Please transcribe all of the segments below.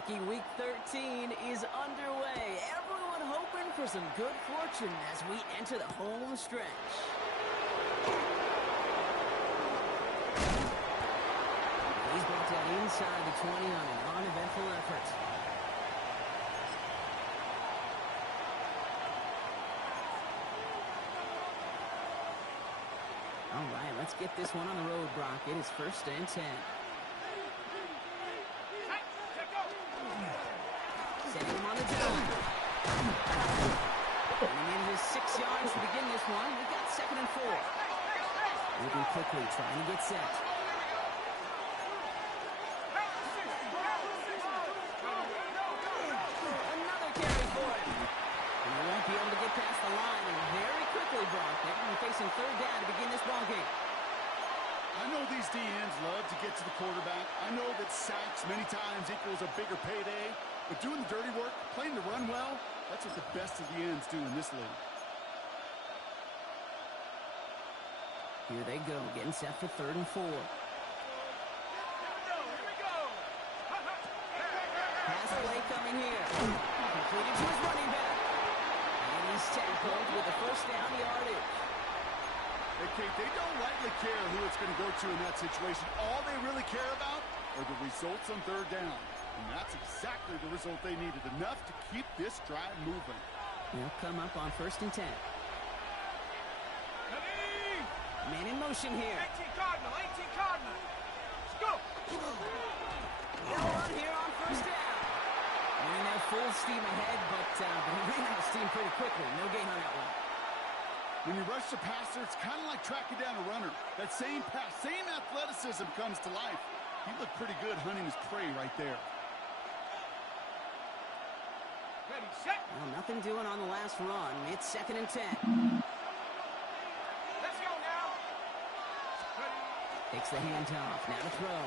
Lucky Week 13 is underway. Everyone hoping for some good fortune as we enter the home stretch. He's brought down inside the 20 on an uneventful effort. All right, let's get this one on the road, Brock. It is 1st and 10. Sending him on the down. Running in his 6 yards to begin this one. We've got 2nd and 4. Moving quickly, trying to get set. Another carry for him. And he won't be able to get past the line. And very quickly, Brock, they're going to be facing 3rd down to begin this ball game. I know these DNs love to get to the quarterback. I know that sacks many times equals a bigger payday. But doing the dirty work, playing to run well, that's what the best of the ends do in this league. Here they go, getting set for 3rd and 4. Pass play coming here. Completed to his running back. And he's tackled with the 1st down yardage. Hey, Kate, they don't likely care who it's going to go to in that situation. All they really care about are the results on 3rd down. And that's exactly the result they needed. Enough to keep this drive moving. They'll come up on 1st and 10. Man in motion here. 18 Cardinal, 18 Cardinal. Let's go. They'll run here on 1st down. Running there full steam ahead, but he ran out of steam pretty quickly. No gain on that one. When you rush the passer, it's kind of like tracking down a runner. That same pass, same athleticism comes to life. He looked pretty good hunting his prey right there. Ready, set. Well, nothing doing on the last run. It's 2nd and 10. Let's go now. Ready. Takes the handoff. Now to throw.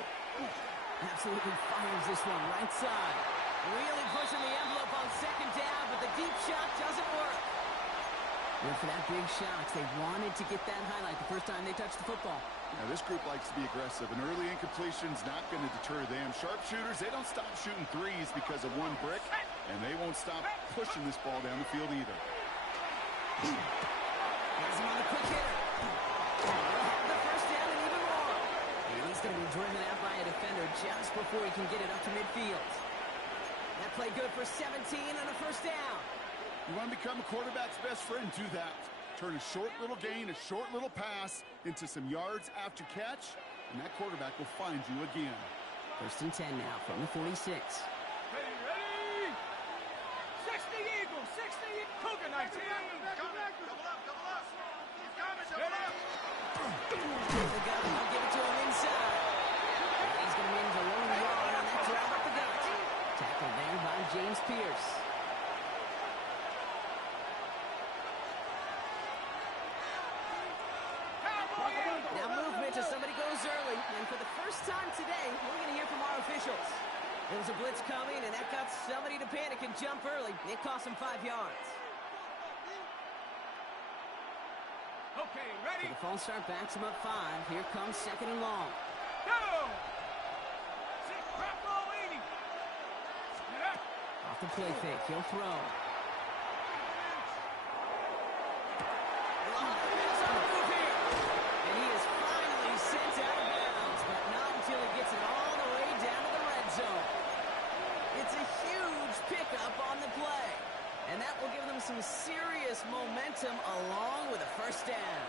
Absolutely fires this one right side. Really pushing the envelope on 2nd down, but the deep shot doesn't work. Went for that big shot. They wanted to get that highlight the first time they touched the football. Now, this group likes to be aggressive. An early incompletion's not going to deter them. Sharpshooters, they don't stop shooting threes because of one brick, and they won't stop pushing this ball down the field either. Has him on the quick hitter. They'll have the 1st down and even more. And he's going to be driven out by a defender just before he can get it up to midfield. That play good for 17 on a 1st down. You want to become a quarterback's best friend, do that. Turn a short little gain, a short little pass into some yards after catch, and that quarterback will find you again. 1st and 10 now from the 46. Ready, ready. 60 Eagles, 60 Cougar 19. Double up, double up. He's coming, double up. Here's the gun. I'll give it to him inside. And he's going to win the long yard on that drive up the gut. Tackled there by James Pierce. Now movement as somebody goes early. And for the first time today, we're going to hear from our officials. There was a blitz coming, and that got somebody to panic and jump early. It cost them 5 yards. Okay, ready. So the false start backs him up 5. Here comes 2nd and long. Go. 6, crack roll 80. Off the play fake. He'll throw. And that will give them some serious momentum along with a 1st down.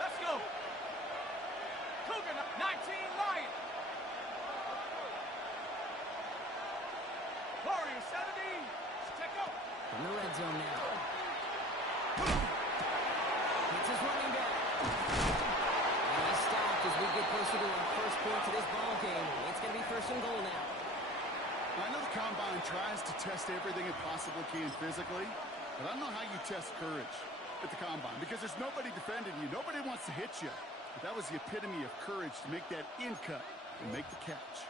Let's go. Cougar 19 Lion. Warrior 70. Check out. From the red zone now. It's his running back. And he's stopped as we get closer to our first point to this ball game. It's going to be 1st and goal now. I know the Combine tries to test everything it possibly can physically, but I don't know how you test courage at the Combine because there's nobody defending you. Nobody wants to hit you. But that was the epitome of courage to make that in cut and make the catch.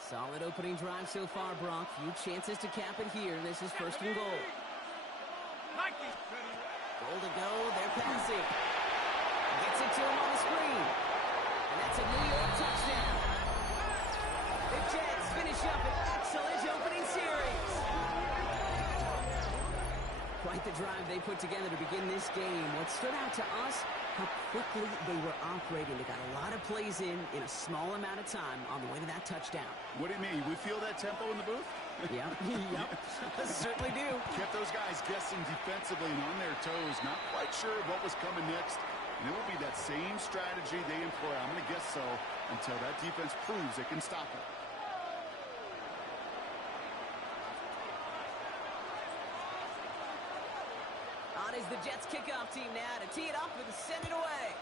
Solid opening drive so far, Brock. Few chances to cap it here. This is 1st and goal. Nike. Goal to go. They're passing. Gets it to him on the screen. And that's a New York touchdown. The Jets finish up an excellent opening series. Quite the drive they put together to begin this game. What stood out to us, how quickly they were operating. They got a lot of plays in a small amount of time on the way to that touchdown. What do you mean? We feel that tempo in the booth? Yeah, yep, certainly do. Kept those guys guessing defensively and on their toes, not quite sure what was coming next. And it will be that same strategy they employ, I'm going to guess so, until that defense proves it can stop it. On is the Jets kickoff team now to tee it up and send it away.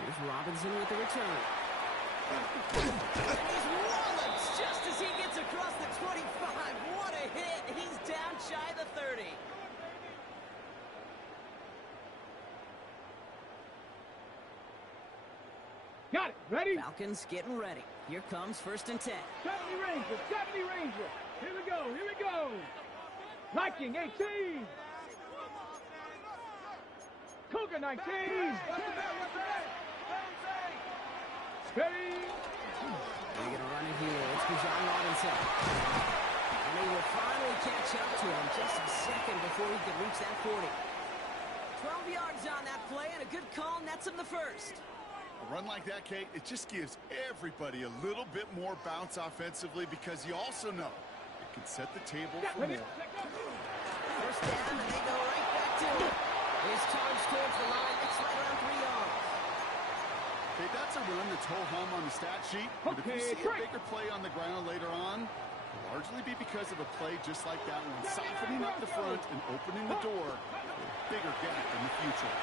Here's Robinson with the return. And he's walloped just as he gets across the 25. What a hit. He's down shy of the 30. Got it. Ready? Falcons getting ready. Here comes 1st and 10. 70 Ranger. 70 Ranger. Here we go. Here we go. Viking 18. Cougar 19. Ready? They're going to run it here. It's Bijan Robinson. And they will finally catch up to him just a second before he could reach that 40. 12 yards on that play, and a good call nets him the first. A run like that, Kate, it just gives everybody a little bit more bounce offensively because you also know it can set the table for more. First down, and they go right back to it. His charge towards the line. It's right around 3 yards. Okay, that's a run that's ho-hum on the stat sheet. But if you see a bigger play on the ground later on, it'll largely be because of a play just like that one, softening up the front and opening the door for a bigger gap in the future.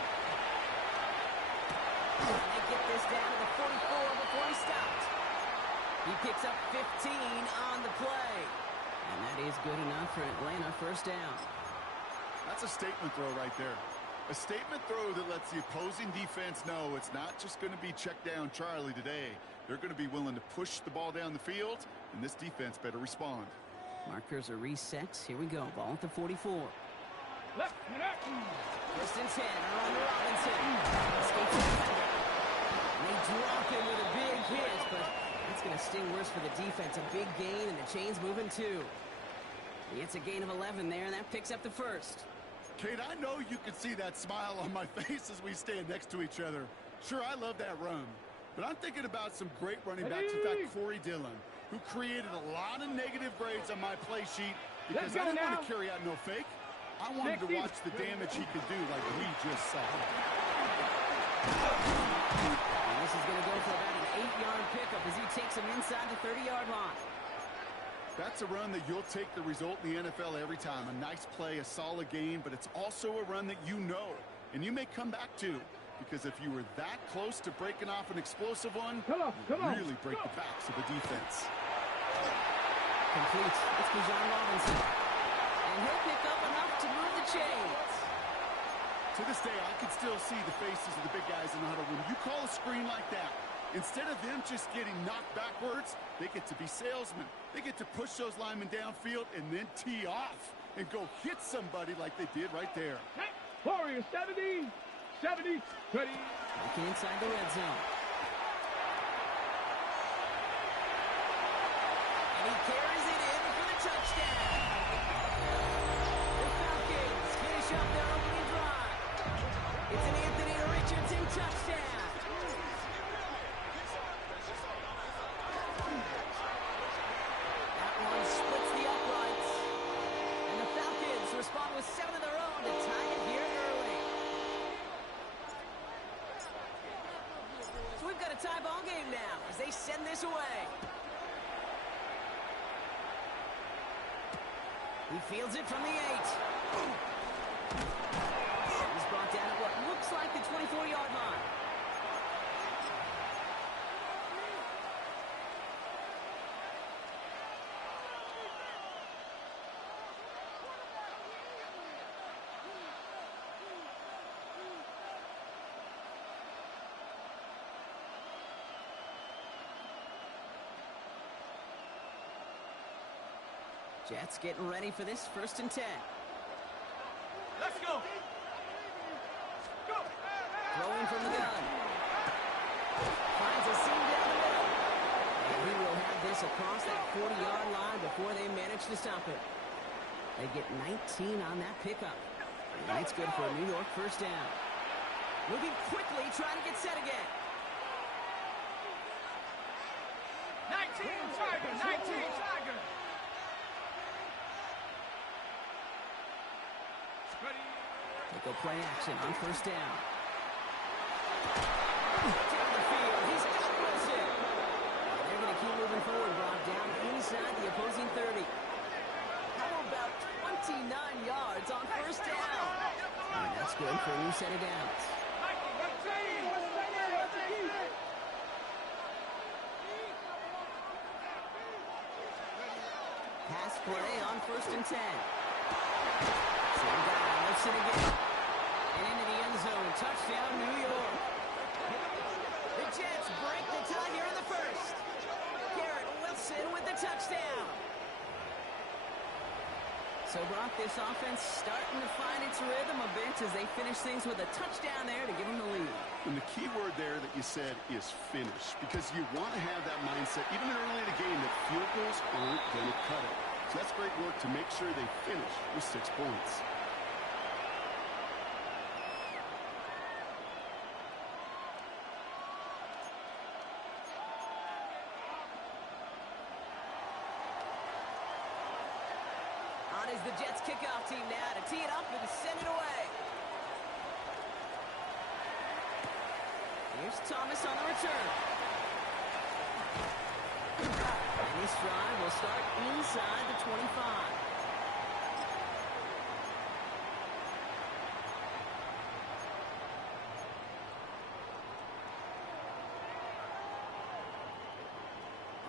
And they get this down to the 44 before he stopped. He picks up 15 on the play. And that is good enough for Atlanta. First down. That's a statement throw right there. A statement throw that lets the opposing defense know it's not just going to be check down Charlie today. They're going to be willing to push the ball down the field, and this defense better respond. Markers are reset. Here we go. Ball at the 44. Left and up. 1st and 10. Around Robinson. Escapes the defender. And they drop him with a big hit, but that's going to sting worse for the defense. A big gain, and the chain's moving too. He gets a gain of 11 there, and that picks up the first. Kate, I know you can see that smile on my face as we stand next to each other. Sure, I love that run. But I'm thinking about some great running backs. In fact, Corey Dillon, who created a lot of negative grades on my play sheet because I didn't want to carry out no fake. I wanted to watch the damage he could do like we just saw. And this is going to go for about an 8-yard pickup as he takes him inside the 30-yard line. That's a run that you'll take the result in the NFL every time. A nice play, a solid game, but it's also a run that you know, and you may come back to, because if you were that close to breaking off an explosive one, you really break the backs of the defense. Complete. It's Bijan Robinson. And he'll pick up enough to move the chains. To this day, I can still see the faces of the big guys in the huddle. When you call a screen like that, instead of them just getting knocked backwards, they get to be salesmen. They get to push those linemen downfield and then tee off and go hit somebody like they did right there. Warriors 70, 70, 20. Looking inside the red zone. And he carries it in for the touchdown. The Falcons finish up their opening drive. It's an Anthony Richardson touchdown. That one splits the uprights. And the Falcons respond with 7 of their own to tie it here early. So we've got a tie ball game now as they send this away. He fields it from the 8. He's brought down at what looks like the 24-yard line. Jets getting ready for this 1st and 10. Let's go. this across that 40-yard line before they manage to stop it. They get 19 on that pickup. And it's good for a New York first down. Moving quickly, trying to get set again. 19 Tiger, 19 Tiger. They go play action on first down. Down the field, he's got Wilson. They're going to keep moving forward, brought down inside the opposing 30. How about 29 yards on first down? And that's good for a new set of downs. Pass play on 1st and 10. Same guy, lifts it again. And into the end zone. Touchdown, New York. The Jets break the tie here in the first. Garrett Wilson with the touchdown. So, Brock, this offense starting to find its rhythm a bit as they finish things with a touchdown there to give them the lead. And the key word there that you said is finish, because you want to have that mindset, even early in the game, that field goals aren't going to cut it. So that's great work to make sure they finish with 6 points. On is the Jets kickoff team now to tee it up and send it away. Here's Thomas on the return. And this drive will start inside the 25.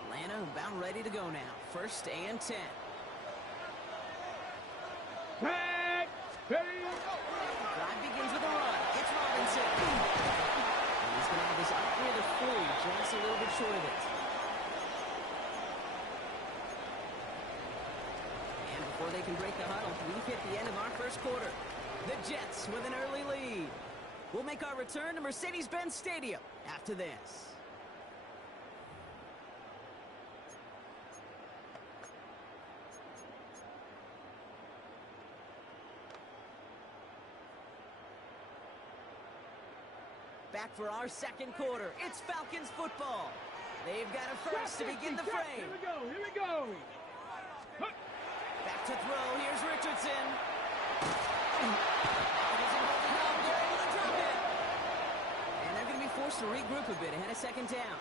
Atlanta about ready to go now. 1st and 10. Tag, ready, go. Drive begins with a run. It's Robinson. And he's going to have this up near the 40, just a little bit short of it. And before they can break the huddle, we've hit the end of our first quarter. The Jets with an early lead. We'll make our return to Mercedes-Benz Stadium after this. Back for our second quarter. It's Falcons football. They've got a first to begin the frame. Here we go, here we go. Back to throw. Here's Richardson. It isn't holding up. They're able to drop it. And they're going to be forced to regroup a bit ahead of 2nd down.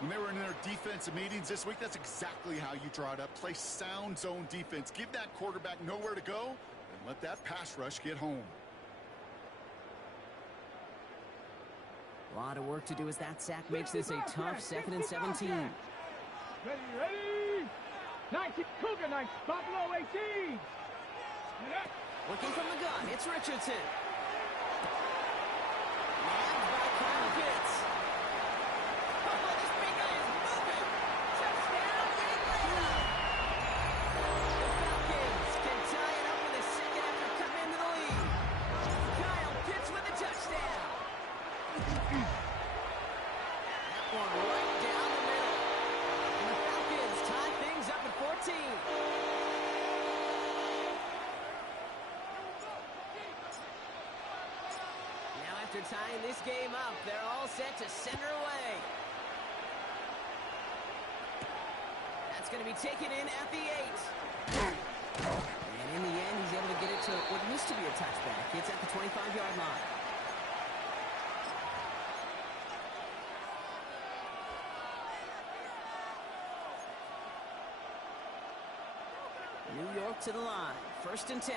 When they were in their defensive meetings this week, that's exactly how you draw it up. Play sound zone defense. Give that quarterback nowhere to go, and let that pass rush get home. A lot of work to do as that sack makes this a tough 2nd and 17. Ready, ready. 19, Cougar 9, Buffalo 18. Working from the gun, it's Richardson. Nabbed by Kyle Pitts. Oh, this big guy is moving. Touchdown, Atlanta. The Falcons can tie it up with a second after coming into the lead. Kyle Pitts with a touchdown. That one right down the middle. And the Falcons tie things up at 14. Now after tying this game up, they're all set to send her away. That's going to be taken in at the 8. And in the end, he's able to get it to what used to be a touchback. It's at the 25-yard line. New York to the line. 1st and 10. 79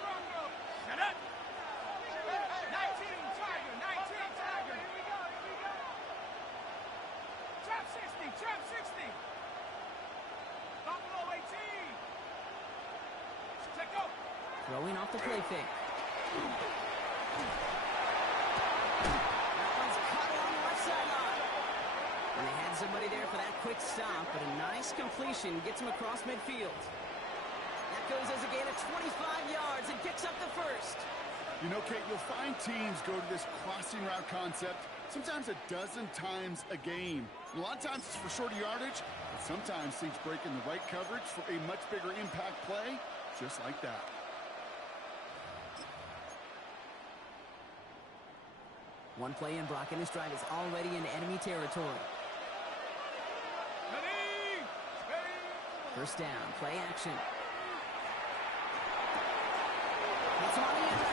Broncos. Shut up. 19 Tiger, 19 Tiger. Here we go, here we go. Trap 60, trap 60. Buffalo 18. Check go. Throwing off the play fake. That one's caught along the left sideline. And they had somebody there for that quick stop, but a nice completion gets him across midfield. That goes as a gain of 25 yards and picks up the first. You know, Kate, you'll find teams go to this crossing route concept sometimes a dozen times a game. A lot of times it's for shorter yardage, but sometimes he's breaking the right coverage for a much bigger impact play, just like that. One play in, Brock, and his drive is already in enemy territory. First down, play action. It's on the end.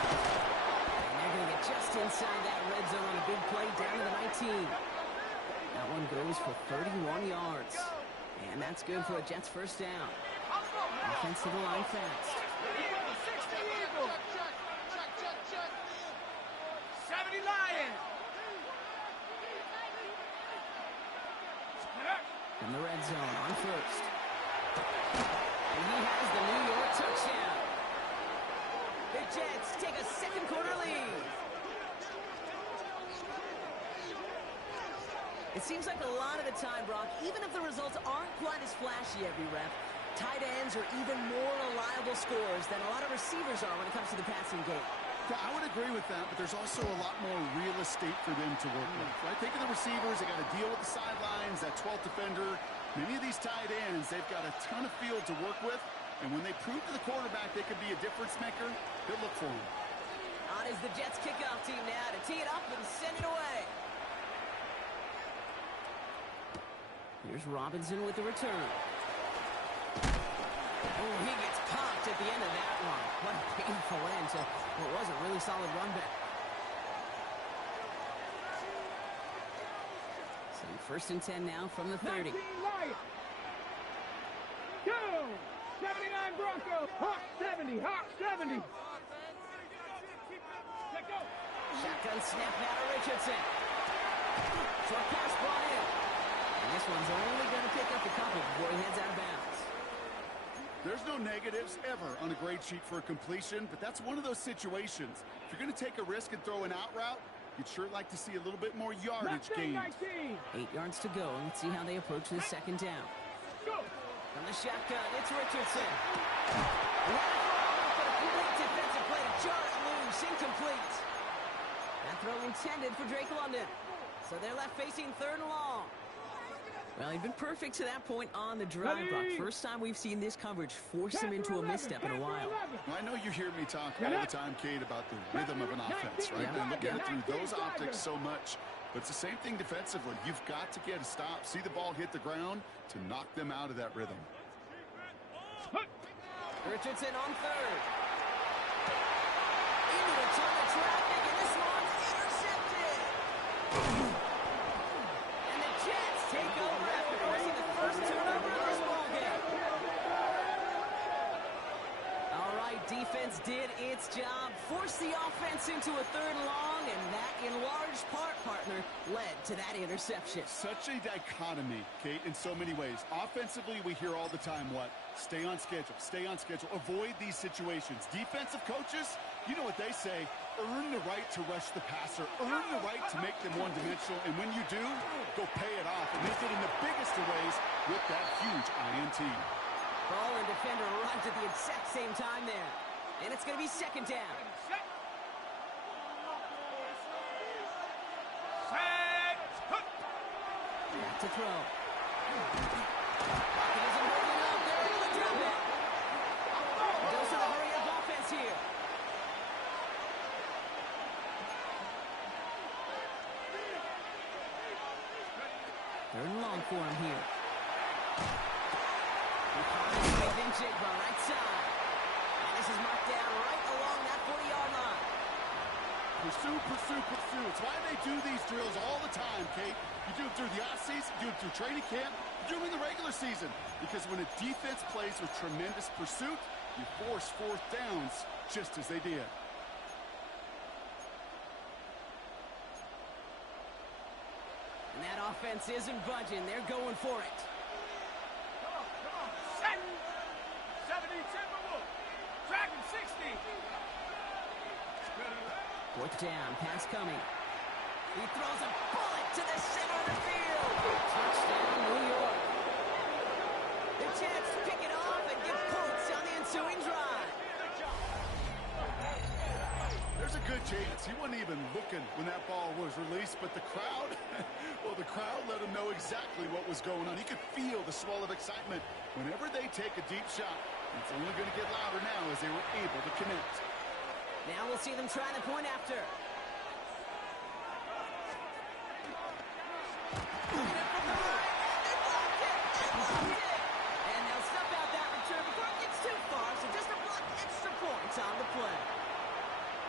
And they're going to get just inside that red zone on a big play down to the 19. That one goes for 31 yards. And that's good for a Jets first down. Offense to the line fast. 70 Lions. From the red zone on first. And he has the New York touchdown. The Jets take a second quarter lead. It seems like a lot of the time, Brock, even if the results aren't quite as flashy every rep, tight ends are even more reliable scorers than a lot of receivers are when it comes to the passing game. Yeah, I would agree with that, but there's also a lot more real estate for them to work with. Right? Think of the receivers. They got to deal with the sidelines, that 12th defender. Many of these tight ends, they've got a ton of field to work with, and when they prove to the quarterback they could be a difference maker, they'll look for him. On is the Jets kickoff team now to tee it up and send it away. Here's Robinson with the return. Oh, he gets popped at the end of that one. What a painful end to what was a really solid run back. So first and 10 now from the 30. 19 Lions. Go! 79 Broncos. Hawk 70. Hawk 70. Let go. Shotgun snap now to Richardson. Short pass brought in. And this one's only going to pick up a couple before he heads out of bounds. There's no negatives ever on a grade sheet for a completion, but that's one of those situations. If you're going to take a risk and throw an out route, you'd sure like to see a little bit more yardage gained. 19. 8 yards to go. Let's see how they approach the second down. Go. From the shotgun, it's Richardson. But a complete defensive play to jar it loose, incomplete. That throw intended for Drake London. So they're left facing third and long. Well, he'd been perfect to that point on the drive, Brock. First time we've seen this coverage force him into a misstep in a while. Well, I know you hear me talk all the time, Kate, about the rhythm of an offense, right? Yeah. And look at it through those optics so much. But it's the same thing defensively. You've got to get a stop, see the ball hit the ground to knock them out of that rhythm. Richardson on third. Into a ton of traffic, and this one's intercepted. And the Jets take over after forcing the first turnover of this ballgame. All right, defense did its job, forced the offense into a third and long, and that, in large part, partner, led to that interception. Such a dichotomy, Kate, in so many ways. Offensively, we hear all the time what? Stay on schedule, avoid these situations. Defensive coaches, you know what they say, earn the right to rush the passer, earn the right to make them one-dimensional, and when you do, go pay it off. And they did in the biggest of ways with that huge INT. Ball and defender runs at the exact same time there. And it's going to be second down. Set. Back to throw. Pocket isn't holding up. They're able to drop it. Dose of the hurry-up offense here. Third and long for him here. He finds Jigba right side. And this is marked down right along that 40-yard line. Pursue, pursue, pursue. It's why they do these drills all the time, Kate. You do it through the offseason, you do it through training camp, you do them in the regular season. Because when a defense plays with tremendous pursuit, you force fourth downs just as they did. And that offense isn't budging. They're going for it. Come on. Set. 70 Timberwolves. Dragon 60. Fourth down, pass coming. He throws a bullet to the center of the field. Touchdown, New York. The Jets pick it off and get points on the ensuing drive. There's a good chance he wasn't even looking when that ball was released, but the crowd, well, the crowd let him know exactly what was going on. He could feel the swell of excitement whenever they take a deep shot. It's only going to get louder now as they were able to connect. Now we'll see them try the point after. And they'll snuff out that return before it gets too far, so just a block extra points on the play.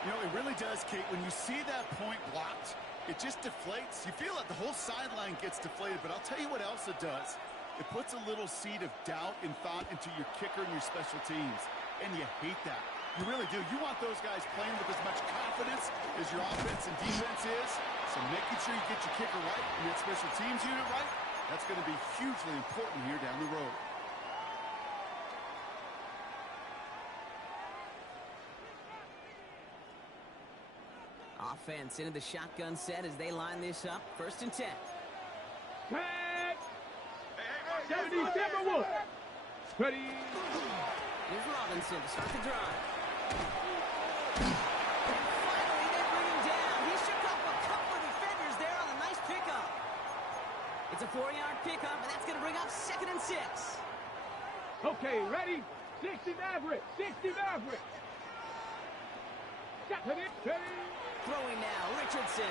You know, it really does, Kate. When you see that point blocked, it just deflates. You feel like the whole sideline gets deflated, but I'll tell you what else it does. It puts a little seed of doubt and thought into your kicker and your special teams, and you hate that. You really do. You want those guys playing with as much confidence as your offense and defense is, so making sure you get your kicker right and your special teams unit right, that's going to be hugely important here down the road. Offense into the shotgun set as they line this up. 1st and 10. Tag! 77 Wood. Ready. Here's Robinson to start the drive. And finally, they bring him down. He shook up a couple of defenders there on a nice pickup. It's a 4-yard pickup, and that's going to bring up 2nd and 6. Okay, ready? 60 Maverick. 60 Maverick. Ready. Throwing now, Richardson.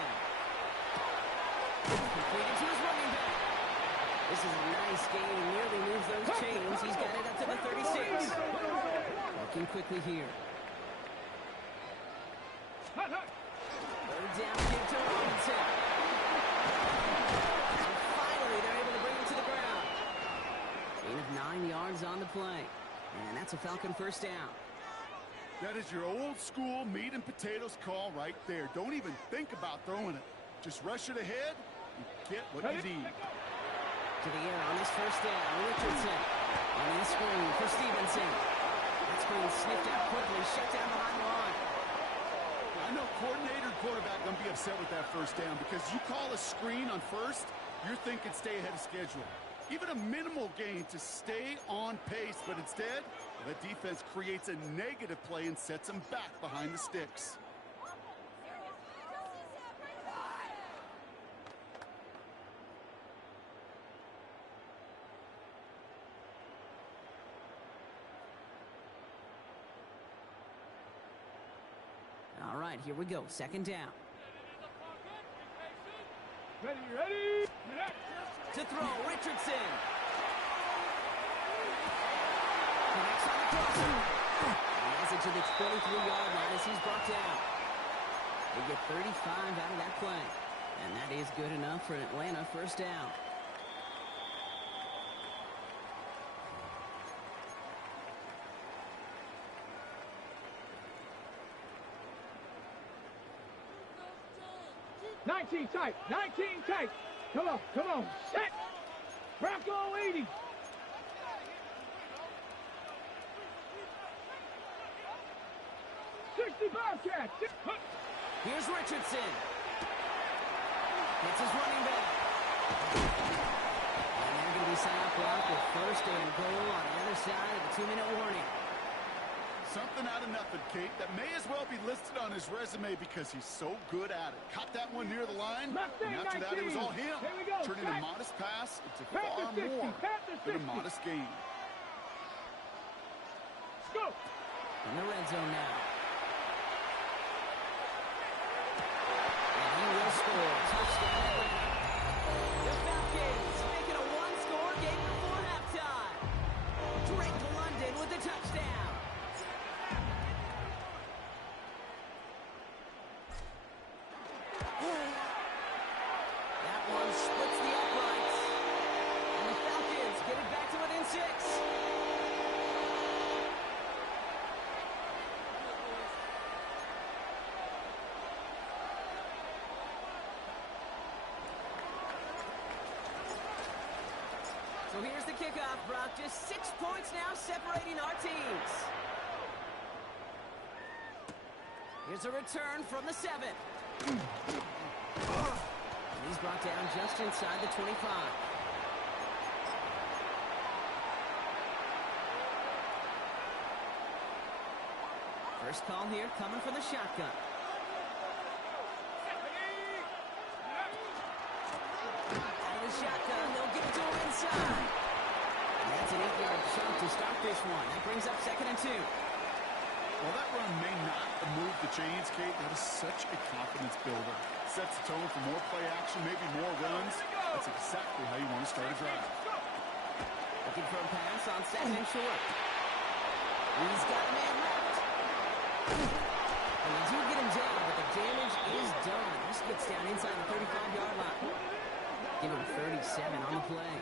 Completed to his running back. This is a nice game. He nearly moves those chains. He's got it up to the 36. Working quickly here. Third down kick to Robinson. And finally, they're able to bring him to the ground. Gain of 9 yards on the play. And that's a Falcon 1st down. That is your old school meat and potatoes call right there. Don't even think about throwing it. Just rush it ahead and get what you need. To the air on this 1st down. Richardson on the screen for Stevenson. That screen sniffed out quickly, shut down behind the line. I know coordinator and quarterback going to be upset with that 1st down because you call a screen on 1st, you're thinking stay ahead of schedule. Even a minimal gain to stay on pace, but instead, the defense creates a negative play and sets them back behind the sticks. All right, here we go. 2nd down. Ready. To throw, Richardson. Connects on the crosser. He has it to the 23-yard line as he's brought down. They get 35 out of that play. And that is good enough for an Atlanta 1st down. Tight. 19 tight. Come on. Set. Bronco 80. Bobcat. Here's Richardson. It's his running back. And they're going to be set up block with 1st and goal on the other side of the 2-minute warning. Something out of nothing, Kate, that may as well be listed on his resume because he's so good at it. Caught that one near the line, and after that it was all him. Turning a modest pass into far more than a modest gain. Go! In the red zone now. And he will score. Touchdown Atlanta. The Falcons make it a 1-score game before halftime. Drake London with the touchdown. That one splits the uprights. And the Falcons get it back to within 6. So here's the kickoff, Brock. Just 6 points now separating our teams. Here's a return from the 7. And he's brought down just inside the 25. First call here coming from the shotgun. side. That's an 8-yard shot to start this one. That brings up 2nd and 2. Well, that run may not move the chains, Kate. That is such a confidence builder. Sets the tone for more play action, maybe more runs. That's exactly how you want to start a drive. Looking for a pass on 2nd and short. He's got a man left. And they do get him down, but the damage is done. This gets down inside the 35-yard line. Give him 37 on the play.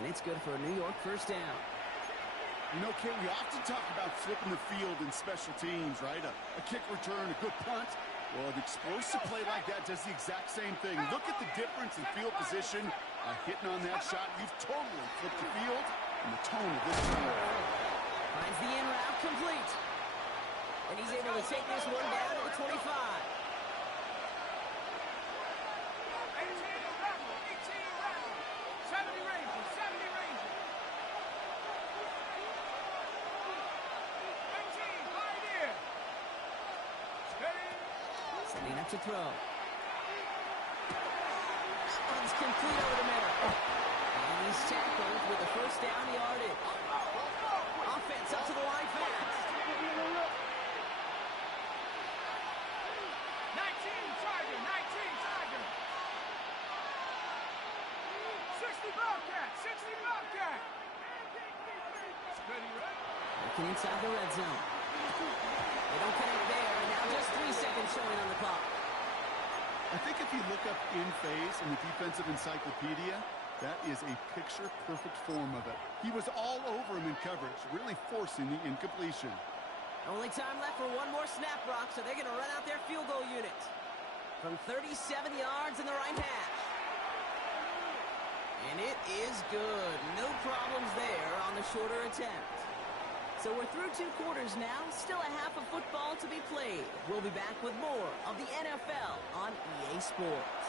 And it's good for a New York first down. You know, Kate, we often talk about flipping the field in special teams, right? A kick return, a good punt. Well, an explosive play like that does the exact same thing. Look at the difference in field position. Hitting on that shot, you've totally flipped the field and the tone of this drive. Finds the in route complete. And he's able to take this one down to the 25. 18 Rebel, 18 Rebel. 70 Rangers, 70 Rangers. 18 Pioneer. Steady. Setting up to throw. It's complete over the middle. And he's tackled with a first down yardage. Offense up to the line fast. 19 Tiger, 19 Tiger. 60 Bobcat, 60 Bobcat. Steady, right? Looking inside the red zone. They don't connect there, and now just 3 seconds showing on the clock. I think if you look up in phase in the defensive encyclopedia, that is a picture-perfect form of it. He was all over him in coverage, really forcing the incompletion. Only time left for one more snap, Brock, so they're going to run out their field goal unit. From 37 yards in the right hash. And it is good. No problems there on the shorter attempt. So we're through 2 quarters now. Still a half of football to be played. We'll be back with more of the NFL on EA Sports.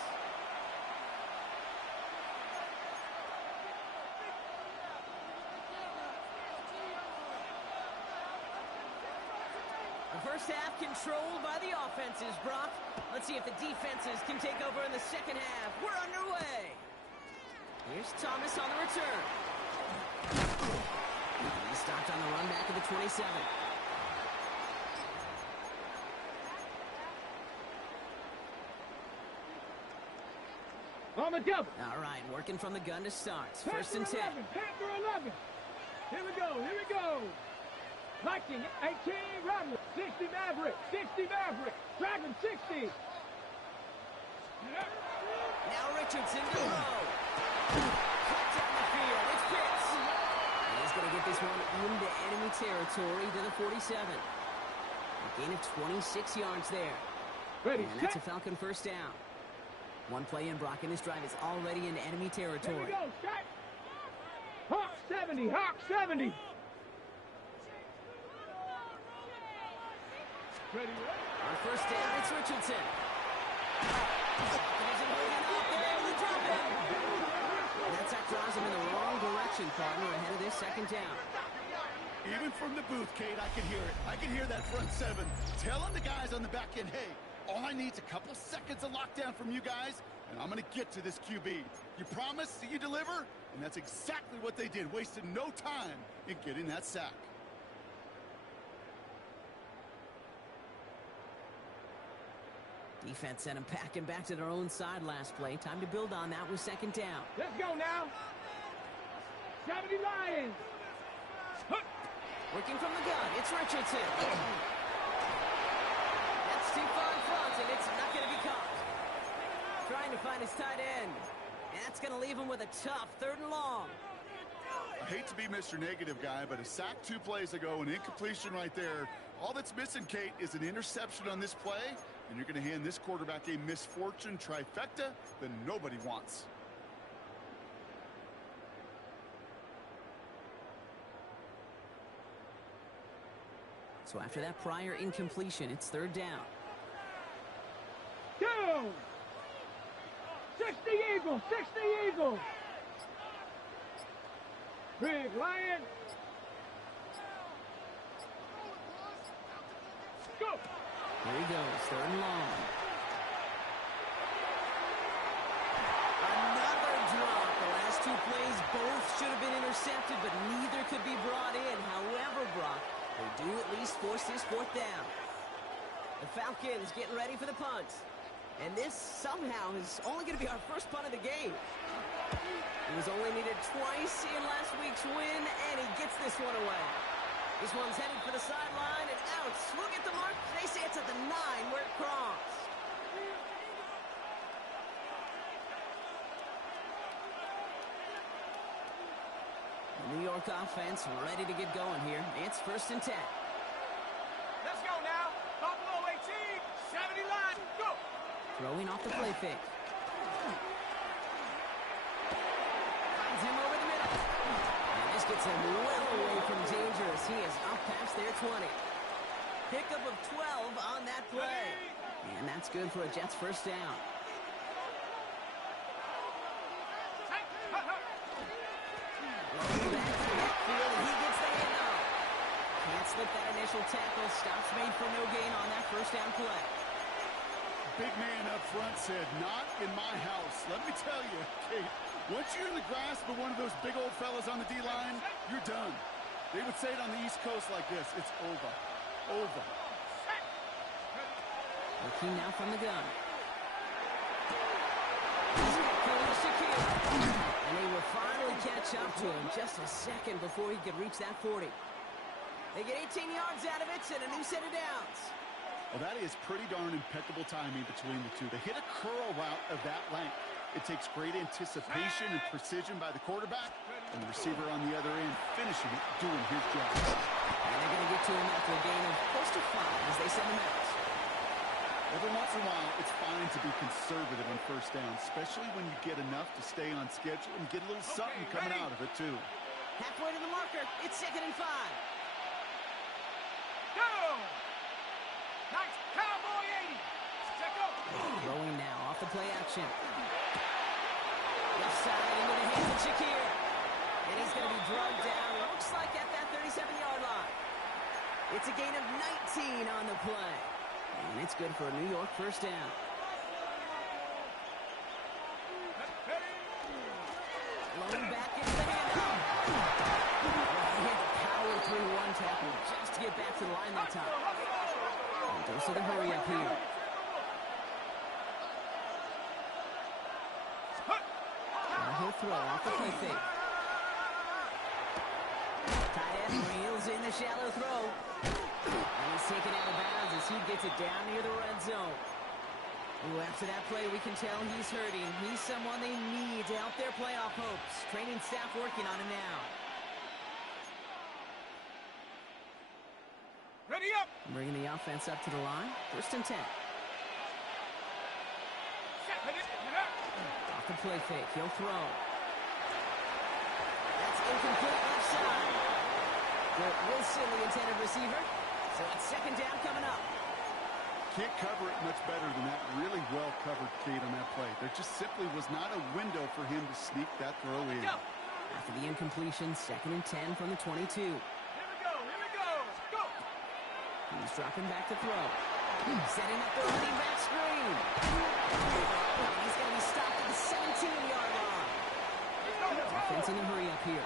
The first half controlled by the offenses, Brock. Let's see if the defenses can take over in the second half. We're underway. Here's Thomas on the return. He stopped on the run back of the 27. On the double. All right, working from the gun to start. First and 10. Panther 11. Here we go, here we go. Viking 18, Rebel 60 Maverick, 60 Maverick, Dragon 60. Now Richardson to throw. Cut down the field. It's Pitts. And he's going to get this one into enemy territory to the 47. A gain of 26 yards there. Ready, And that's a Falcon first down. One play in, Brock, and this drive is already in enemy Here territory. we go, strike. Hawk 70, Hawk 70. Ready, On first down, it's Richardson. Isn't holding up. They're able to drop him. And that sack draws him in the wrong direction, partner, ahead of this second down. Even from the booth, Kate, I can hear it. I can hear that front 7 telling the guys on the back end, hey, all I need is a couple seconds of lockdown from you guys, and I'm going to get to this QB. You promise that you deliver? And that's exactly what they did, wasted no time in getting that sack. Defense sent him packing back to their own side last play. Time to build on that with second down. let's go now. 70 Lions. Working from the gun, it's Richardson. That's too far in front, and it's not going to be caught. Trying to find his tight end. That's going to leave him with a tough 3rd and long. I hate to be Mr. Negative guy, but a sack 2 plays ago, an incompletion right there. All that's missing, Kate, is an interception on this play, and you're going to hand this quarterback a misfortune trifecta that nobody wants. So after that prior incompletion, it's 3rd down. Go. 60 Eagles, 60 Eagles. Big Lion. Go. Here he goes, 3rd and long. Another drop. The last 2 plays both force this fourth down. The Falcons getting ready for the punt. And this somehow is only going to be our first punt of the game. He was only needed twice in last week's win, and he gets this one away. This one's headed for the sideline and out. We'll get the mark. They say it's at the 9 where it crossed. The New York offense ready to get going here. It's 1st and 10. Let's go now. Buffalo 18, 70 line, go. Throwing off the play fake. Finds him over the middle. And this gets him well away from dangerous. He is up past their 20. Pickup of 12 on that play. And that's good for a Jets first down. He gets the handoff. Can't slip that initial tackle. Stops made for no gain on that first down play. Big man up front said, not in my house. Let me tell you, Kate, once you're in the grasp of one of those big old fellas on the D-line, you're done. They would say it on the East Coast like this. It's over. Over. Looking now from the gun. He's got Khalil Shakir. And they will finally catch up to him just a second before he could reach that 40. They get 18 yards out of it and a new set of downs. Well, that is pretty darn impeccable timing between the two. They hit a curl route of that length. It takes great anticipation and precision by the quarterback, and the receiver on the other end finishing it, doing his job. And they're going to get to him after a gain of close to 5 as they send him out. Every once in a while, it's fine to be conservative on first down, especially when you get enough to stay on schedule and get a little something coming out of it, too. Halfway to the marker, it's 2nd and 5. Go! Nice Cowboy 80. Check out. Throwing now off the play action. Left side into the hands of Shakir. And he's going to be drugged down. Looks like at that 37-yard line. It's a gain of 19 on the play. And it's good for a New York first down. Low back into the handoff. He had to power through one tackle just to get back to the line that time. And goes to the hurry up here. Now he'll throw off the play fake. Tight end reels in the shallow throw. And he's taken out of bounds as he gets it down near the red zone. Ooh, after that play, we can tell he's hurting. He's someone they need to help their playoff hopes. Training staff working on him now. Ready up. Bringing the offense up to the line. 1st and 10. Off the play fake. He'll throw. That's incomplete left side. Garrett Wilson, the intended receiver. So it's 2nd down coming up. Can't cover it much better than that. Really well covered, Kate, on that play. There just simply was not a window for him to sneak that throw in. After the incompletion, 2nd and 10 from the 22. Here we go. Go. He's dropping back to throw. Setting up the running back screen. And he's going to be stopped at the 17-yard line. Offense in a hurry up here.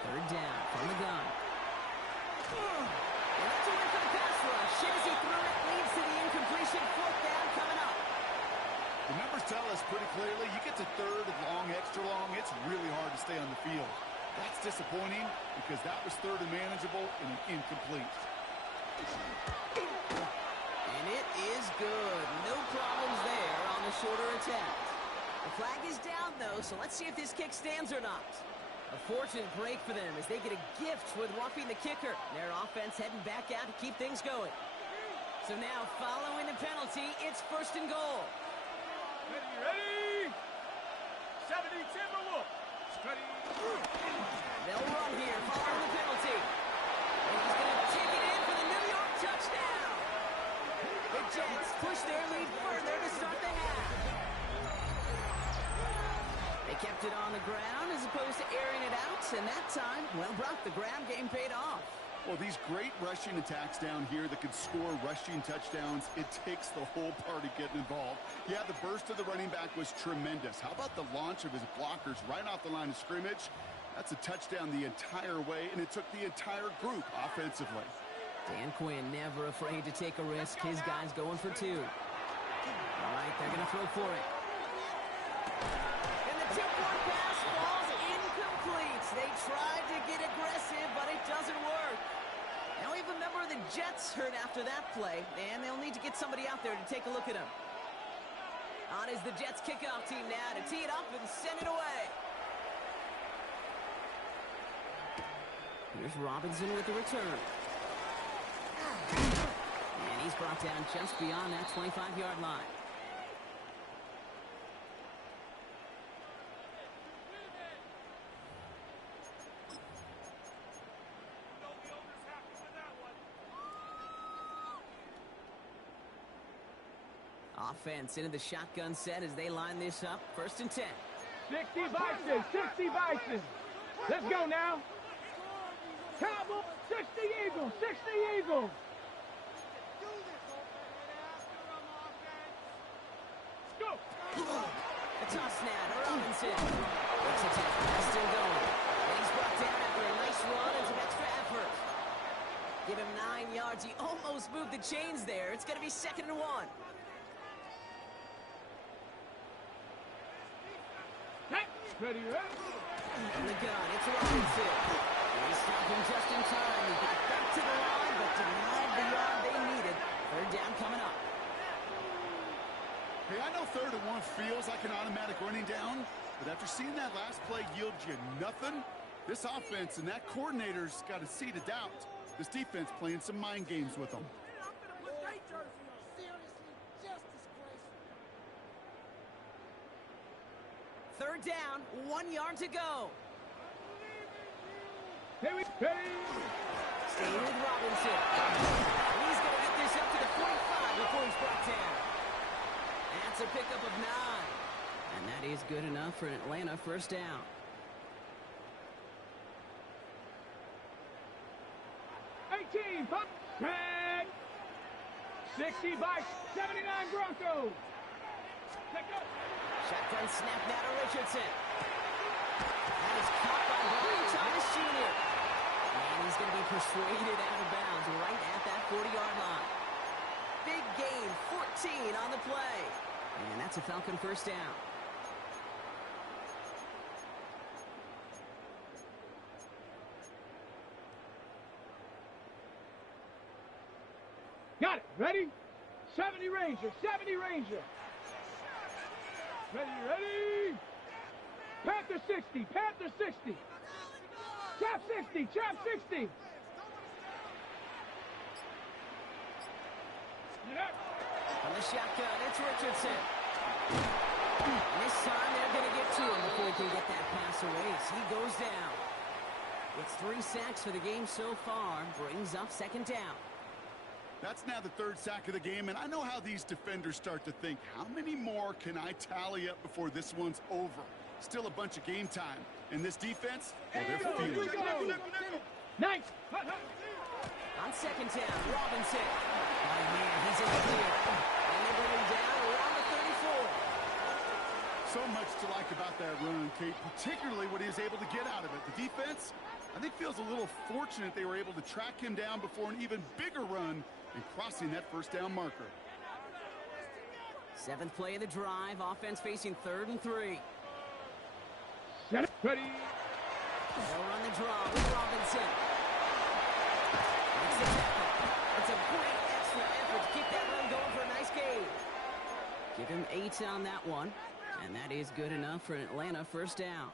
Third down from the gun. And that's a win for the pass rush. Shazy threw it, leads to the incompletion. 4th down coming up. The numbers tell us pretty clearly, you get to 3rd and long, extra long, it's really hard to stay on the field. That's disappointing because that was 3rd and manageable and an incomplete. And it is good. No problems there on the shorter attempt. The flag is down, though, so let's see if this kick stands or not. A fortunate break for them as they get a gift with roughing the kicker. Their offense heading back out to keep things going. So now, following the penalty, it's 1st and goal. Ready? 70 Timberwolves. Ready. They'll run here following the penalty. And he's going to take it in for the New York touchdown. The Jets push their lead further to start the half. They kept it on the ground as opposed to airing it out, and that time, well, Brock, the ground game paid off. Well, these great rushing attacks down here that could score rushing touchdowns, it takes the whole party getting involved. Yeah, the burst of the running back was tremendous. How about the launch of his blockers right off the line of scrimmage? That's a touchdown the entire way, and it took the entire group offensively. Dan Quinn never afraid to take a risk. His guy's going for two. All right, they're going to throw for it. And the tip-one pass falls incomplete. They tried to get aggressive, but it doesn't work. Now even a member of the Jets hurt after that play, and they'll need to get somebody out there to take a look at him. On is the Jets kickoff team now to tee it up and send it away. Here's Robinson with the return. And he's brought down just beyond that 25-yard line. Offense into the shotgun set as they line this up. 1st and 10. 60 Bison, 60 Bison. Let's go now. Cowboys, 60 Eagles, 60 Eagles. Let's go. A toss snap to Robinson. Looks attack. Still going. And he's brought down after a nice run and some extra effort. Give him 9 yards. He almost moved the chains there. It's going to be 2nd and 1. Ready, ready? And the gun, it's Robinson. He stopped him just in time. He got back to the line, but denied the yard they needed. 3rd down coming up. Hey, I know 3rd and 1 feels like an automatic running down, but after seeing that last play yield you nothing, this offense and that coordinator's got a seed of doubt. This defense playing some mind games with them. 3rd down, 1 yard to go. Here we go. Stay with Robinson. He's going to get this up to the 45 before he's brought down. That's a pickup of 9. And that is good enough for an Atlanta 1st down. Drag. 60 by 79 Broncos. Shotgun snap now to Richardson. That is caught by Brian Thomas Jr. And he's going to be persuaded out of bounds right at that 40-yard line. Big gain, 14 on the play. And that's a Falcon 1st down. Got it. Ready? 70 Ranger. 70 Ranger. Ready, ready. Panther 60. Panther 60. Trap 60. Trap 60. On the shotgun, it's Richardson. And this time they're going to get to him before he can get that pass away. So he goes down. It's 3 sacks for the game so far. Brings up 2nd down. That's now the 3rd sack of the game, and I know how these defenders start to think, how many more can I tally up before this one's over? Still a bunch of game time. And this defense, well, they're feeling it. Nice. On 2nd down, Robinson. Oh, man, he's in the clear. And they bring him down around the 34. So much to like about that run, Kate, particularly what he was able to get out of it. The defense, I think, feels a little fortunate they were able to track him down before an even bigger run and crossing that 1st down marker. 7th play of the drive. Offense facing 3rd and 3. Get it. Ready. They'll run the draw with Robinson. That's the tackle. That's a great extra effort to keep that run going for a nice gain. Give him 8 on that one. And that is good enough for an Atlanta 1st down.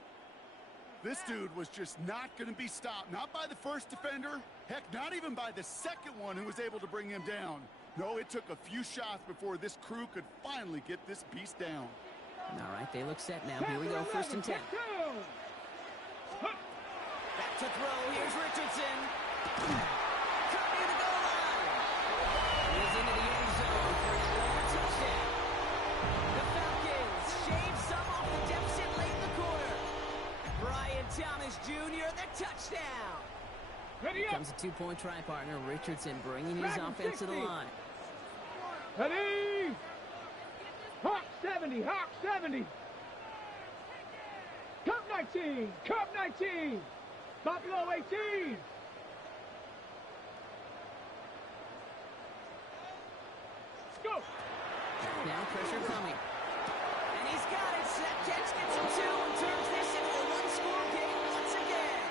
This dude was just not going to be stopped. Not by the 1st defender. Heck, not even by the 2nd one who was able to bring him down. No, it took a few shots before this crew could finally get this beast down. All right, they look set now. Here we go, 1st and 10. Back to throw. Here's Richardson. Cut near the goal line. He's into the end zone for an Atlanta touchdown. The Falcons shave some off the deficit late in the quarter. Brian Thomas Jr., the touchdown. Ready Here up. comes a two-point try partner. Richardson bringing his Dragon offense to the 60. line. Ready. Hawk 70. Hawk 70. Cup 19. Cup 19. Buffalo 18. Go. Now pressure coming. And he's got it. That catch gets him two and turns this into a one-score game once again.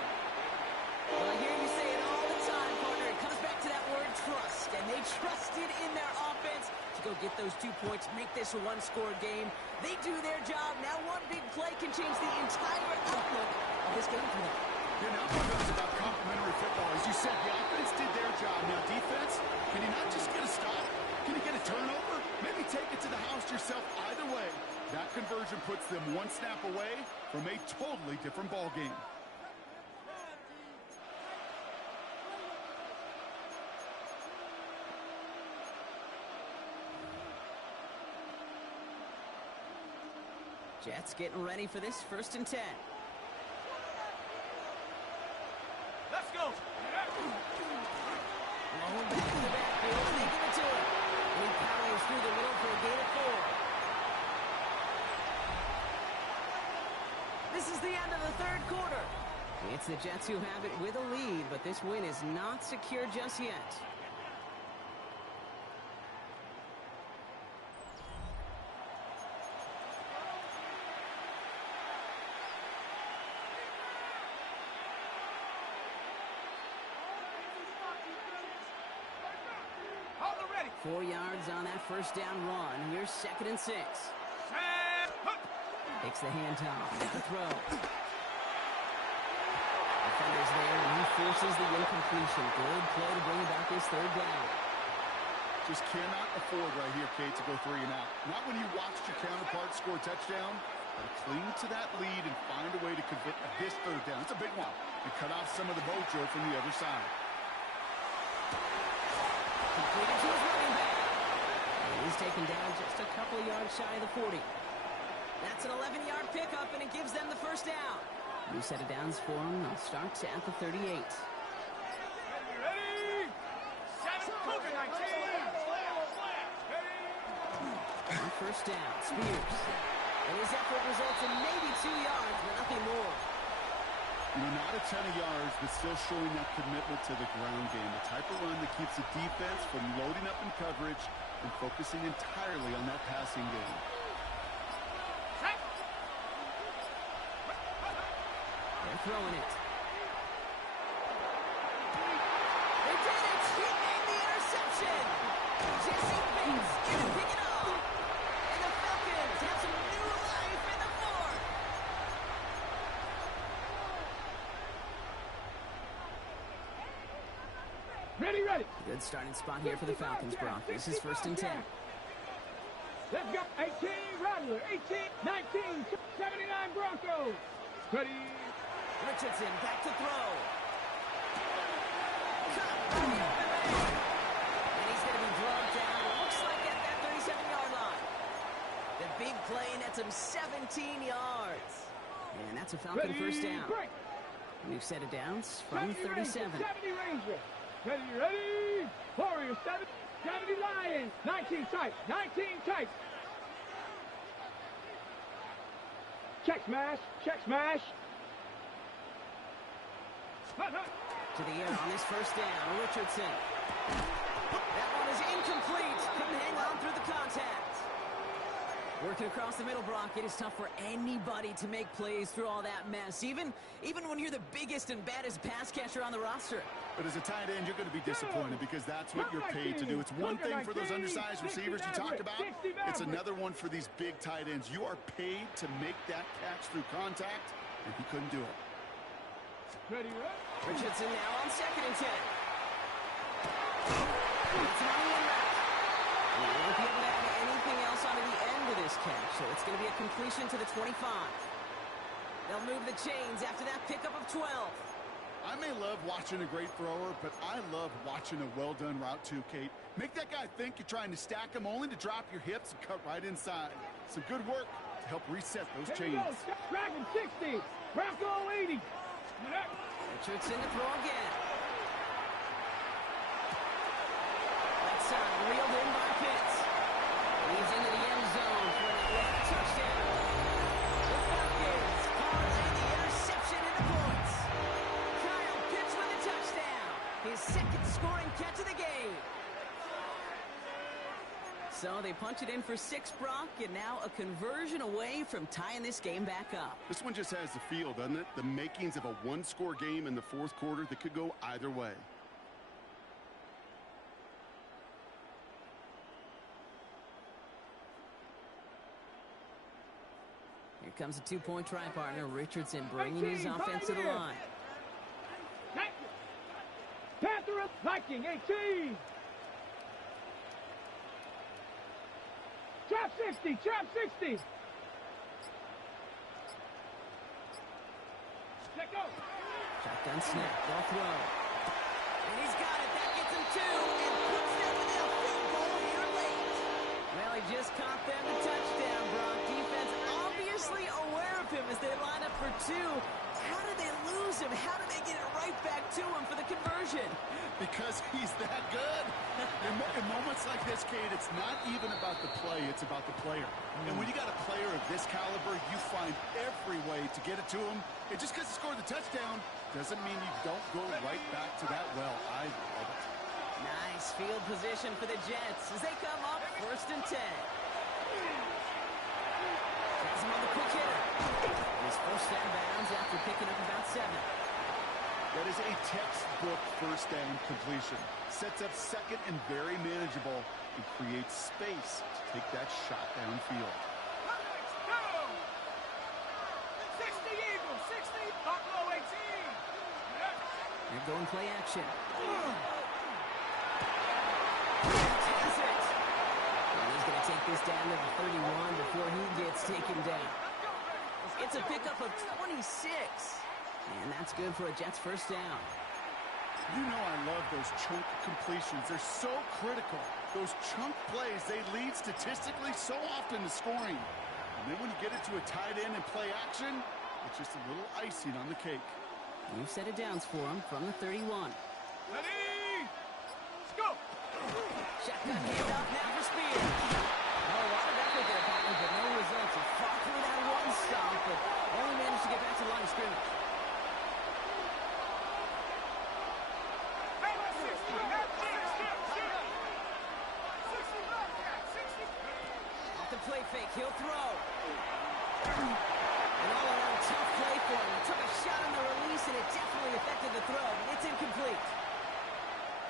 Well, I hear you say it all the time, partner. It comes back to that word trust. And they trusted in their offense to go get those 2 points, make this a one-score game. They do their job. Now one big play can change the entire outlook of this game for them. Yeah, now it's about complementary football. As you said, the offense did their job. Now defense, can you not just get a stop? Can you get a turnover? Maybe take it to the house yourself. Either way, that conversion puts them one snap away from a totally different ball game. Jets getting ready for this 1st and 10. Let's go. Rolling back to the backfield, and they give it to him. And he powers through the middle for a gain of 4. This is the end of the 3rd quarter. It's the Jets who have it with a lead, but this win is not secure just yet. Hold it ready. 4 yards on that 1st down run. Here's 2nd and 6. Set. Hup. Takes the handoff. Now the throw. Defender's there, and he forces the incompletion. Good play to bring about this 3rd down. Just cannot afford right here, Kate, to go 3 and out. Not when you watched your counterpart score a touchdown, but cling to that lead and find a way to convert this 3rd down. It's a big one. And cut off some of the mojo from the other side. Completed to his running back. And he's taken down just a couple yards shy of the 40. That's an 11-yard pickup, and it gives them the 1st down. New set of downs for him. They'll start at the 38. Ready. 7. Cougar 19. Ready. On 1st down, Spears. And his effort results in maybe 2 yards, but nothing more. You know, not a ton of yards, but still showing that commitment to the ground game. The type of run that keeps the defense from loading up in coverage and focusing entirely on that passing game. Set. They're throwing it. They did it! He made the interception! Jesse Bates gonna pick it up! And the Falcons have some new life in the 4th! Ready, ready. Good starting spot here for the Falcons, Brock. This is 1st and 10. Let's go. 18, Rattler. 18, 19, 79 Broncos. Ready. Richardson back to throw. Caught by the open man. And he's going to be drawn down. Looks like at that 37-yard line. The big play nets him 17 yards. And that's a Falcon Ready, 1st down. break. New set of downs from 37. 70 Ranger. Ready, ready. Warriors, 70 Lions. 19 tight. 19 tight. Check smash. Check smash. Hut, hut. To the air on this 1st down. Richardson. That one is incomplete. Couldn't hang on through the contact. Working across the middle, Brock, it is tough for anybody to make plays through all that mess, even when you're the biggest and baddest pass catcher on the roster. But as a tight end, you're going to be disappointed because that's what you're paid to do. It's one thing for those undersized receivers you talked about. It's another one for these big tight ends. You are paid to make that catch through contact, and he couldn't do it. Ready, ready. Richardson now on 2nd and 10. It's an on-one route. He won't be able to add anything else onto the end of this catch, so it's going to be a completion to the 25. They'll move the chains after that pickup of 12. I may love watching a great thrower, but I love watching a well-done route too, Kate. Make that guy think you're trying to stack him only to drop your hips and cut right inside. Some good work to help reset those Here we chains. go. Dragon 60. Bronco 80. Richardson to throw again. second scoring catch of the game. So they punch it in for 6, Brock, and now a conversion away from tying this game back up. This one just has the feel, doesn't it? The makings of a one-score game in the fourth quarter that could go either way. Here comes a 2-point try partner. Richardson bringing his offense to the line. Panther Viking 18. Trap 60, trap 60. Let go. Shotgun snap, they'll throw. And he's got it. That gets him 2 and puts them within a field goal here late. Well, he just caught them the touchdown, Brock. Defense obviously aware of him as they line up for 2. How did they lose him? How did they get it right back to him for the conversion? Because he's that good. In moments like this, Kate, it's not even about the play, it's about the player. And when you got a player of this caliber, you find every way to get it to him. And just because he scored the touchdown doesn't mean you don't go right back to that well. I love it. Nice field position for the Jets as they come up 1st and 10. Has him on the quick hitter. His first down bounds after picking up about 7. That is a textbook first down completion. Sets up second and very manageable and creates space to take that shot downfield. 60 Eagles, 60 Buffalo 18. They're going play action. Takes it. And he's going to take this down to the 31 before he gets taken down. It's a pickup of 26. And that's good for a Jets first down. You know I love those chunk completions. They're so critical. Those chunk plays, they lead statistically so often to scoring. And then when you get it to a tight end and play action, it's just a little icing on the cake. New set of downs for him from the 31. Ready? Let's go. Shotgun handoff now for Spears. Oh, a lot of effort there, partner, but no results. He fought through that one stop, but only managed to get back to the line of scrimmage. Off the play fake, he'll throw. An all-around tough play for him. He took a shot on the release, and it definitely affected the throw. It's incomplete.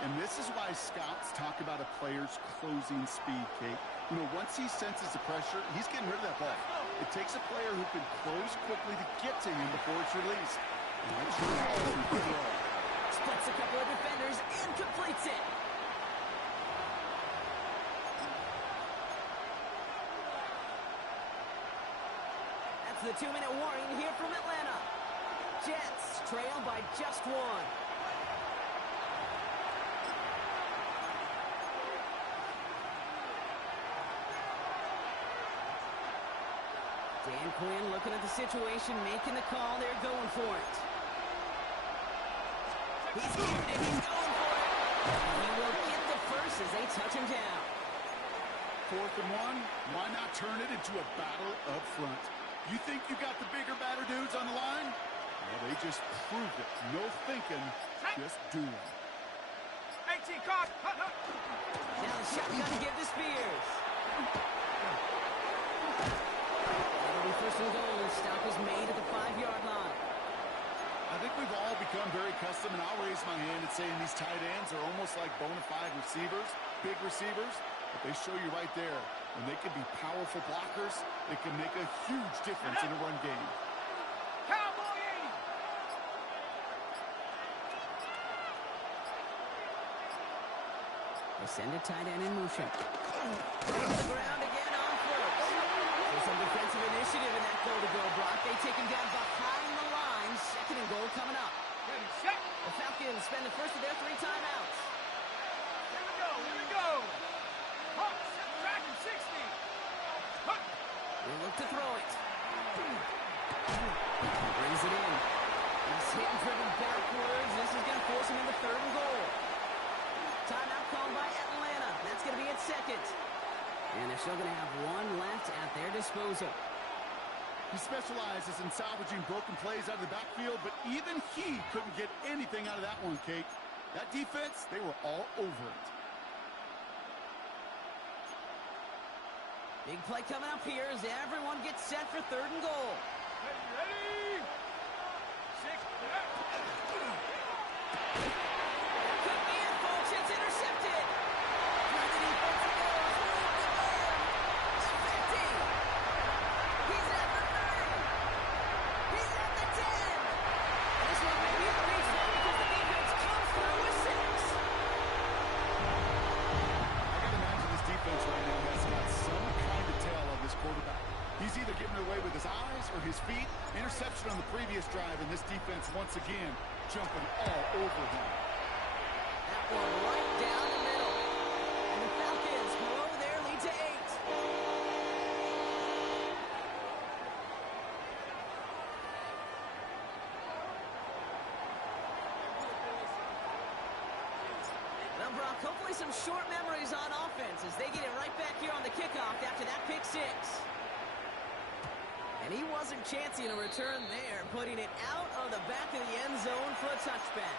And this is why scouts talk about a player's closing speed, Kate. You know, once he senses the pressure, he's getting rid of that ball. It takes a player who can close quickly to get to him before it's released. And that's your throw. Splits a couple of defenders and completes it. That's the 2-minute warning here from Atlanta. Jets trail by just 1. Dan Quinn looking at the situation, making the call. They're going for it. He's getting it. He's going for it. He will get the first as they touch him down. 4th and 1, why not turn it into a battle up front? You think you got the bigger, badder dudes on the line? Well, they just proved it. No thinking, just doing. 18 caught. Now the shotgun to give to Spears. That'll be 1st and goal. Stop is made at the 5-yard line. I think we've all become very accustomed, and I'll raise my hand and saying these tight ends are almost like bona fide receivers, big receivers, but they show you right there, when they can be powerful blockers, they can make a huge difference in a run game. Cowboy 80. They send a tight end in motion. On the ground again on 1st. There's some defensive initiative in that goal-to-go block. They take him down behind the line. 2nd and goal coming up. Ready, set. The Falcons spend the first of their 3 timeouts. Here we go, here we go. Hawks, tracking 60. Hook. They look to throw it. Brings it in. He's hit and driven backwards. This is going to force him into 3rd and goal. Timeout called by Atlanta. That's going to be at 2nd. And they're still going to have 1 left at their disposal. He specializes in salvaging broken plays out of the backfield, but even he couldn't get anything out of that one, Kate. That defense, they were all over it. Big play coming up here as everyone gets set for 3rd and goal. Ready? 6. Could be it, folks. It's intercepted. Through the defense it goes. Move the man. 50. He's at the 30. He's at the 10. This one may be a reach though because the defense comes through with 6. I gotta imagine this defense right now has got some kind of tail on this quarterback. He's either getting away with his eyes or his feet. Interception on the previous drive, and this defense once again jumping all over him. That one right down the middle. And the Falcons grow their lead to 8. Well, Brock, hopefully some short memories on offense as they get it right back here on the kickoff after that pick 6. And he wasn't chancing a return there, putting it out of the back of the end zone for a touchback.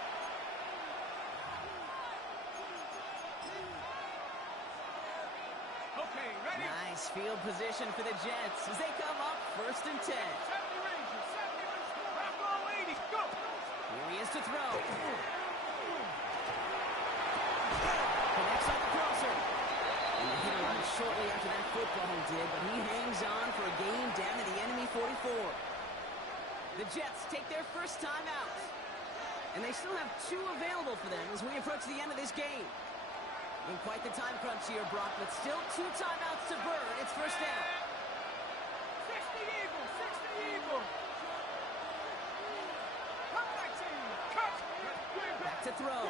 Okay, ready? Nice field position for the Jets as they come up 1st and 10. 70 Rangers, 70 Rangers. Bravo 80, go! Here he is to throw. Connects on the crosser. And the hitter runs shortly after that football did, but he hangs on for a gain down to the enemy 44. The Jets take their first time out. And they still have 2 available for them as we approach the end of this game. In quite the time crunch here, Brock, but still 2 timeouts to burn. It's first down. 60 Eagles, 60 Eagles. Come back team, cut. Back to throw.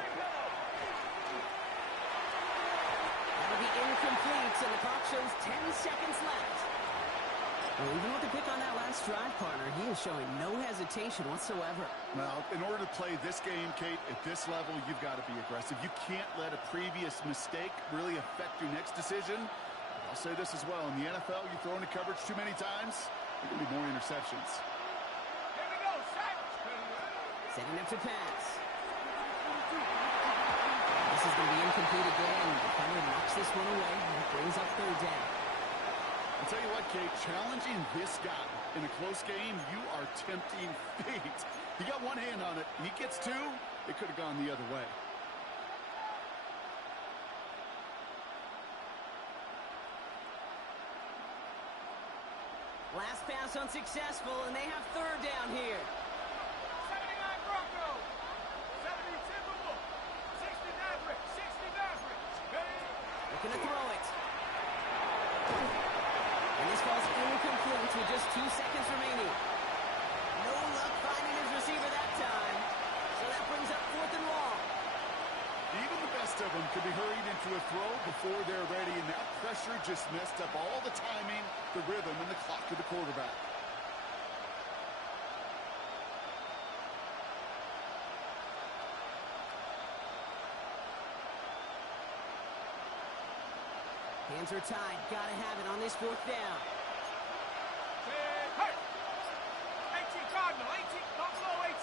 That'll be incomplete, and the clock shows 10 seconds left. Well, even with the pick on that last drive, partner, he is showing no hesitation whatsoever. Well, in order to play this game, Kate, at this level, you've got to be aggressive. You can't let a previous mistake really affect your next decision. I'll say this as well. In the NFL, you throw into coverage too many times, there can be more interceptions. Here we go, set. Setting up to pass. This is going to be incomplete again. The defender knocks this one away, and it brings up 3rd down. I'll tell you what, Kate, challenging this guy in a close game, you are tempting fate. He got one hand on it. He gets 2. It could have gone the other way. Last pass unsuccessful, and they have 3rd down here. 79 Broncos, 70 Timberwolves, 60 Mavericks, 60 Mavericks. Ready? Looking to throw it. And this falls incomplete with just 2 seconds remaining. No luck finding his receiver that time. So that brings up 4th and long. Even the best of them could be hurried into a throw before they're ready, and that pressure just messed up all the timing, the rhythm, and the clock of the quarterback. Hands are tied. Gotta have it on this 4th down. Hey! 18 Cardinal, 18 Buffalo, 18.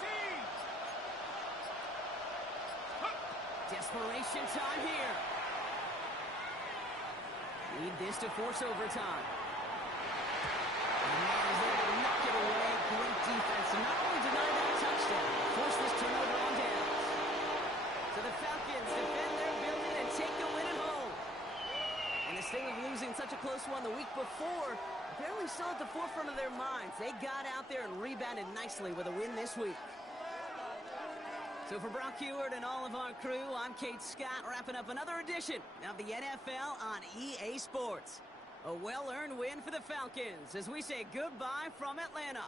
Desperation time here. Need this to force overtime. And man is there to knock it away. Great defense to not only deny that touchdown, but force this turnover on downs. So the Falcons defend their building and take the win at home. And this thing of losing such a close one the week before, apparently still at the forefront of their minds. They got out there and rebounded nicely with a win this week. So for Brock Huard and all of our crew, I'm Kate Scott, wrapping up another edition of the NFL on EA Sports. A well-earned win for the Falcons as we say goodbye from Atlanta.